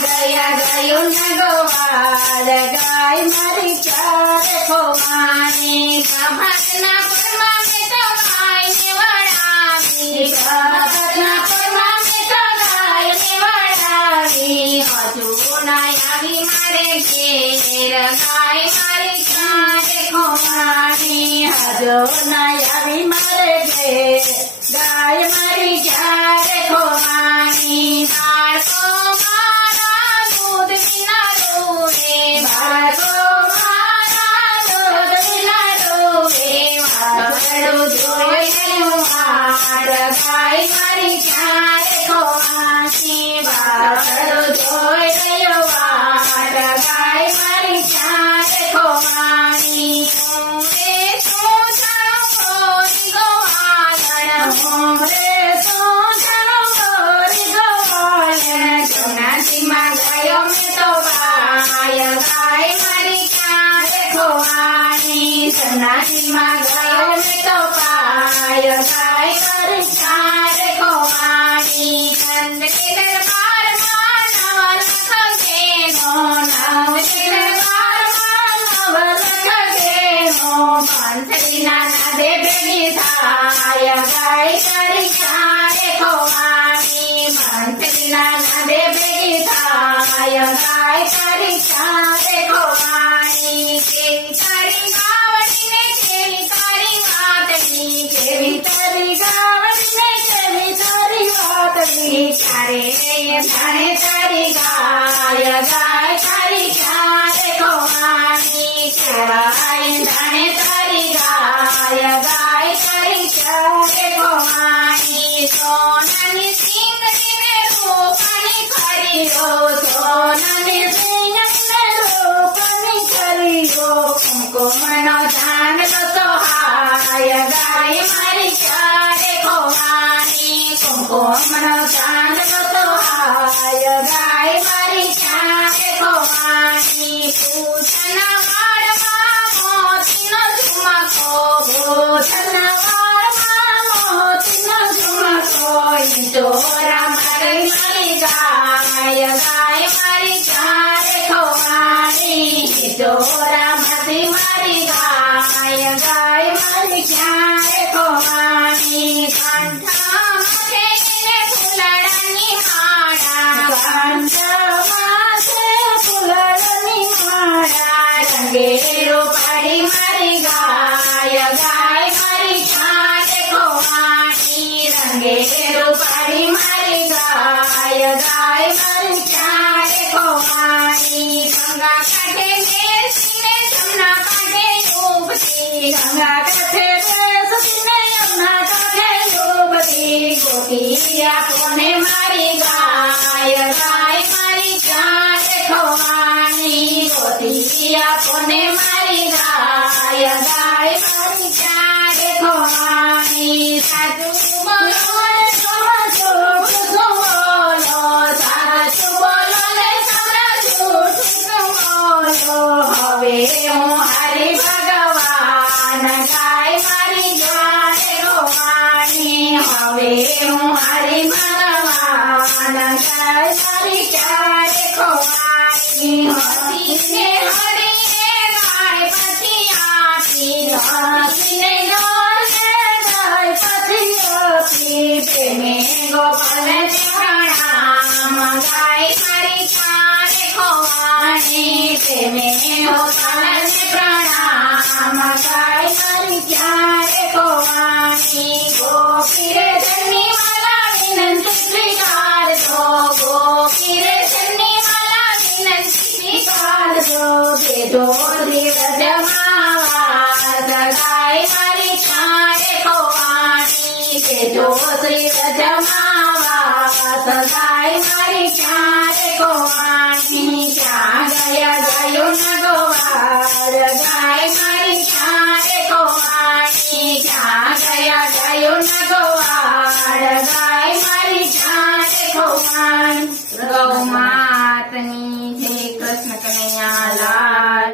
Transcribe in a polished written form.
ગયા ગયું ન ગોવાળ ગાય મારી ચારે ખોવાણી સભાના પરમાં મેં તો ગાયને વળાવી સભાના પરમાં મેં તો ગાયને વળાવી હજુ ના આવી મારે ઘેર ગાય મારી ચારે ખોવાણી હજુ ના આવી મારે ઘેર ગાય મારી ચારે ખોવાણી બાળકો મારા દૂધ વિના રોવે બાળકો મારા દૂધ વિના રોવે વાઘડું જોઈ ગયું હાડ ગાય મારી ચારે ખોવાણી વાઘડું જોઈ ગયું હાડ ગાય મારી ચારે ખોવાણી રે શું જાણો ગોવાળણ રે શું જાણો ગોવાળણ જમનાજીમાં ગયો મેં તો ગાય ગાય મારી ચારે ખોવાણી જમનાજીમાં ગયો મેં તો ગાય ગાય મારી ચારે ખોવાણી કંદ કે દરબારમાં નવલખ ગેનો નવ કે દરબારમાં નવલખ ગેનો પંથરીના નાદે ભેગી થાય ગાય તારી ચારે ખોવાણી પંથરીના નાદે ભેગી થાય ગાય તારી ચારે ખોવાણી કેવી તારી ગાવડીને કેવી તારી વાતની કેવી તારી ગાવડીને કેવી તારી વાતની ચારે જાણે તારી ગાય ગાય તારી ચારે ખોવાણી કહેવાય જાણે તારી ગાય ગાય તારી ચારે ખોવાણી સોનાની સિંગરીને રૂપાની ખરીદો સોનાની સિંગરીને રૂપાની ખરીદો કુમકુમનો ચાંદલો સહાય ગાય મારી ચારે ખોવાણી કુમકુમનો ચાંદલો સહાય ગાય મારી ચારે ખોવાણી પૂછના વાળમાં મોતીનો ઝુમકો ભૂષના વાળમાં મોતીનો ઝુમકો ઈંડોરા મારી મારી ગાય ગાય મારી ચારે ખોવાણી ઈંડોરા મારી ગાય ગાય મારી ચારે ખોવાણી કંઠામાં થઈને ફૂલડાની માળા કંઠામાં ફૂલડાની માળા રંગેરો પાડી મારી ગાય ગાય મારી ચારે ખોવાણી રંગેરો પાડી મારી ગાય ગાય મારી ચારે ખોવાણી ગંગા કાંઠે બેસીને જમના કાંઠે ડૂબતી ગંગા કાંઠે બેસીને યમુના કાંઠે ડૂબતી ગોપીયા કોને મારી ગાય ગાય મારી ચારે ખોવાણી ગોપીયા કોને મારી ગાય ગાય મારી ચારે ખોવાણી સાચું બોલો ને સમજો બોલો સાચું બોલો ને સમજો બોલો હવે હું હરિ ભગવાન ગાય મારી ચારે ખોવાણી હવે હું હરિ ભગવાન ગાય મારી ચારે ખોવાણી હસીને હરીને ગાય પછી આપી હસીને ગાય પછી આપી પ્રેમે ગોપાલને પ્રણામ ગાય મારી ચારે ખોવાણી પ્રેમે ગોપાલને પ્રણામ ગાય મારી ચારે ખોવાણી ગોપી રે જન્મી માલા વિનંતી સ્વીકારજો ગોપી રે જન્મી માલા વિનંતી સ્વીકારજો બેજો દેવ જમાવા ગાય મારી ચારે ખોવાણી બેજો શ્રી જમાવા ગાય મારી ચારે ખોવાણી ક્યાં ગયા ગયું ન ગોવાળ ગાય મારી ચારે ખોવાણી ક્યાં ગયા ગયું ન ગોવાળ ગાય મારી ચારે ખોવાણી ગૌ માતની જય કૃષ્ણ કનૈયા લાલ